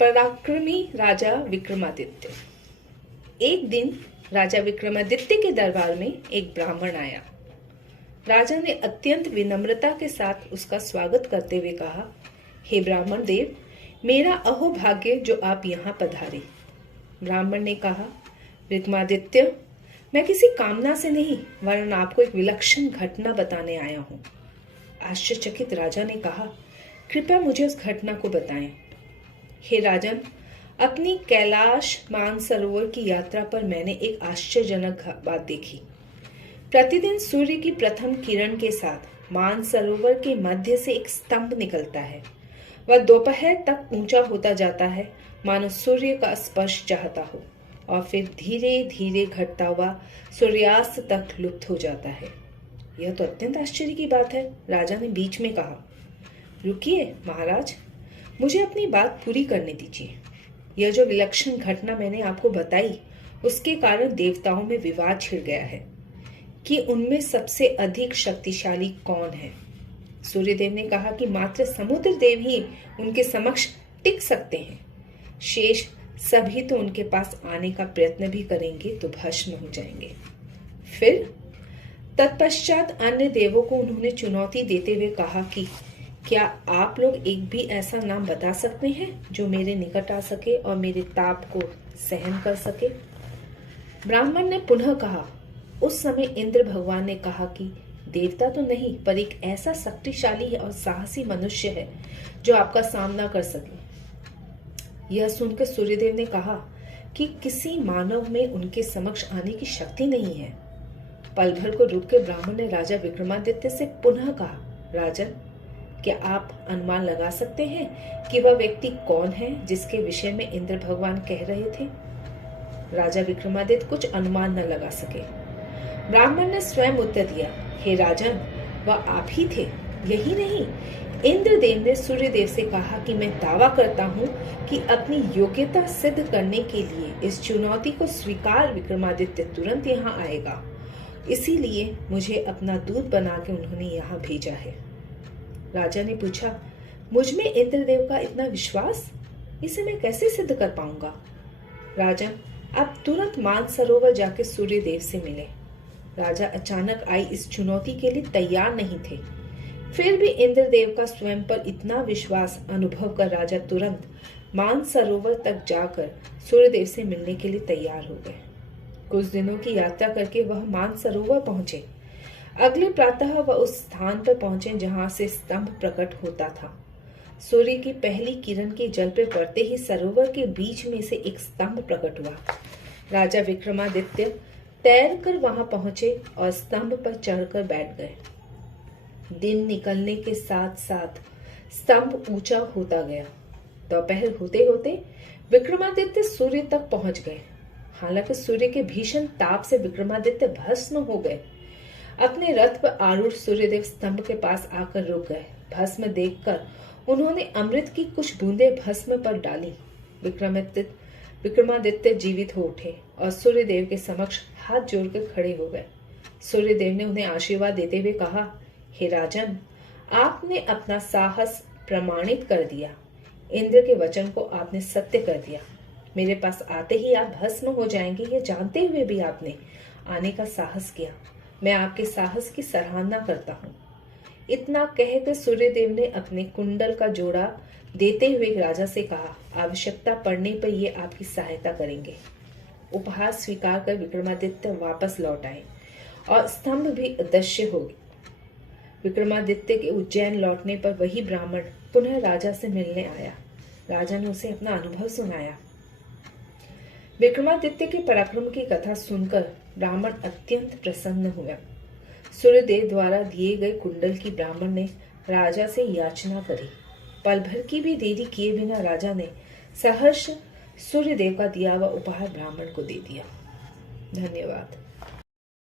पराक्रमी राजा विक्रमादित्य। एक दिन राजा विक्रमादित्य के दरबार में एक ब्राह्मण आया। राजा ने अत्यंत विनम्रता के साथ उसका स्वागत करते हुए कहा, हे ब्राह्मण देव, मेरा अहोभाग्य जो आप यहाँ पधारे। ब्राह्मण ने कहा, विक्रमादित्य, मैं किसी कामना से नहीं वरन आपको एक विलक्षण घटना बताने आया हूँ। आश्चर्यचकित राजा ने कहा, कृपया मुझे उस घटना को बताएं। हे राजन, अपनी कैलाश मानसरोवर की यात्रा पर मैंने एक आश्चर्यजनक बात देखी। प्रतिदिन सूर्य की प्रथम किरण के साथ मानसरोवर के मध्य से एक स्तंभ निकलता है। वह दोपहर तक ऊंचा होता जाता है, मानो सूर्य का स्पर्श चाहता हो, और फिर धीरे धीरे घटता हुआ सूर्यास्त तक लुप्त हो जाता है। यह तो अत्यंत आश्चर्य की बात है। राजा ने बीच में कहा, रुकिए महाराज, मुझे अपनी बात पूरी करने दीजिए। यह जो विलक्षण घटना मैंने आपको बताई, उसके कारण देवताओं में विवाद छिड़ गया है कि उनमें सबसे अधिक शक्तिशाली कौन है। सूर्यदेव ने कहा कि मात्र समुद्र देव ही उनके समक्ष टिक सकते हैं। शेष सभी तो उनके पास आने का प्रयत्न भी करेंगे तो भस्म हो जाएंगे। फिर तत्पश्चात अन्य देवों को उन्होंने चुनौती देते हुए कहा कि क्या आप लोग एक भी ऐसा नाम बता सकते हैं जो मेरे निकट आ सके और मेरे ताप को सहन कर सके। ब्राह्मण ने पुनः कहा, उस समय इंद्र भगवान ने कहा कि देवता तो नहीं पर एक ऐसा शक्तिशाली और साहसी मनुष्य है जो आपका सामना कर सके। यह सुनकर सूर्यदेव ने कहा कि किसी मानव में उनके समक्ष आने की शक्ति नहीं है। पल भर को रुककर ब्राह्मण ने राजा विक्रमादित्य से पुनः कहा, राजन, क्या आप अनुमान लगा सकते हैं कि वह व्यक्ति कौन है जिसके विषय में इंद्र भगवान कह रहे थे। राजा विक्रमादित्य कुछ अनुमान न लगा सके। ब्राह्मण ने स्वयं उत्तर दिया, हे राजन, वह आप ही थे। यही नहीं, इंद्रदेव ने सूर्यदेव से कहा कि मैं दावा करता हूँ कि अपनी योग्यता सिद्ध करने के लिए इस चुनौती को स्वीकार विक्रमादित्य तुरंत यहाँ आएगा। इसीलिए मुझे अपना दूत बना के उन्होंने यहाँ भेजा है। राजा ने पूछा, मुझ में इंद्रदेव का इतना विश्वास, इसे मैं कैसे सिद्ध कर पाऊंगा। राजन, आप तुरंत मानसरोवर जाके सूर्यदेव से मिले। राजा अचानक आई इस चुनौती के लिए तैयार नहीं थे। फिर भी इंद्रदेव का स्वयं पर इतना विश्वास अनुभव कर राजा तुरंत मानसरोवर तक जाकर सूर्यदेव से मिलने के लिए तैयार हो गए। कुछ दिनों की यात्रा करके वह मानसरोवर पहुंचे। अगले प्रातः वह उस स्थान पर पहुंचे जहां से स्तंभ प्रकट होता था। सूर्य की पहली किरण के जल पर पड़ते ही सरोवर के बीच में से एक स्तंभ प्रकट हुआ। राजा विक्रमादित्य तैरकर वहां पहुंचे और स्तंभ पर चढ़कर बैठ गए। दिन निकलने के साथ साथ स्तंभ ऊंचा होता गया। दोपहर होते होते विक्रमादित्य सूर्य तक पहुंच गए। हालांकि सूर्य के भीषण ताप से विक्रमादित्य भस्म हो गए। अपने रथ पर आरूढ़ सूर्यदेव स्तंभ के पास आकर रुक गए। भस्म देखकर उन्होंने अमृत की कुछ बूंदें भस्म पर डाली। विक्रमादित्य जीवित हो उठे और सूर्यदेव के समक्ष हाथ जोड़कर खड़े हो गए। सूर्यदेव ने उन्हें आशीर्वाद देते हुए कहा, हे राजन, आपने अपना साहस प्रमाणित कर दिया। इंद्र के वचन को आपने सत्य कर दिया। मेरे पास आते ही आप भस्म हो जाएंगे, ये जानते हुए भी आपने आने का साहस किया। मैं आपके साहस की सराहना करता हूँ। इतना कहकर सूर्यदेव ने अपने कुंडल का जोड़ा देते हुए राजा से कहा, आवश्यकता पड़ने पर ये आपकी सहायता करेंगे। उपहार स्वीकार कर विक्रमादित्य वापस लौट आए और स्तंभ भी अदृश्य हो गया। विक्रमादित्य के उज्जैन लौटने पर वही ब्राह्मण पुनः राजा से मिलने आया। राजा ने उसे अपना अनुभव सुनाया। विक्रमादित्य के पराक्रम की कथा सुनकर ब्राह्मण अत्यंत प्रसन्न हुआ। सूर्यदेव द्वारा दिए गए कुंडल की ब्राह्मण ने राजा से याचना करी। पल भर की भी देरी किए बिना राजा ने सहर्ष सूर्यदेव का दिया हुआ उपहार ब्राह्मण को दे दिया। धन्यवाद।